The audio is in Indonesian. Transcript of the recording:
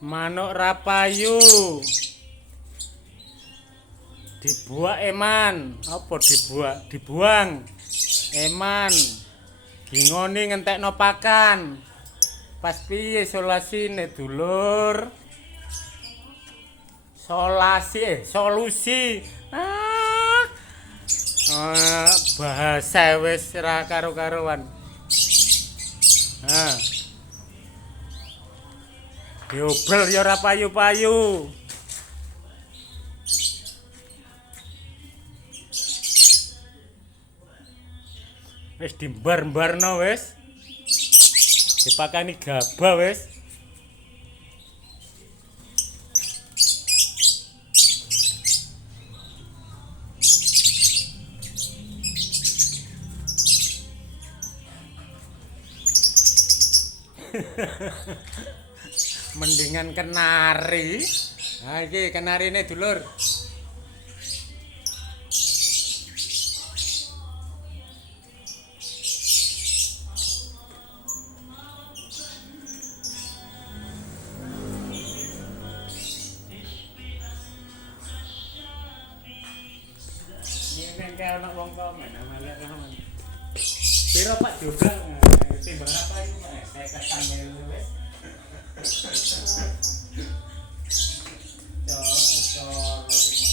Manuk rapayu dibuak eman apa dibuang eman gingoni ngentekno pakan pas piye solusine dulur solusi bahasa wis ra karo-karuan diobel ya ora payu-payu wis dimbar-barno wis dipakani gabah wis mendingan kenari nah iki kenarine dulur ini kayak anak wong komen amalia komen piro pak juga timbang apa itu pak saya kesambil wes cok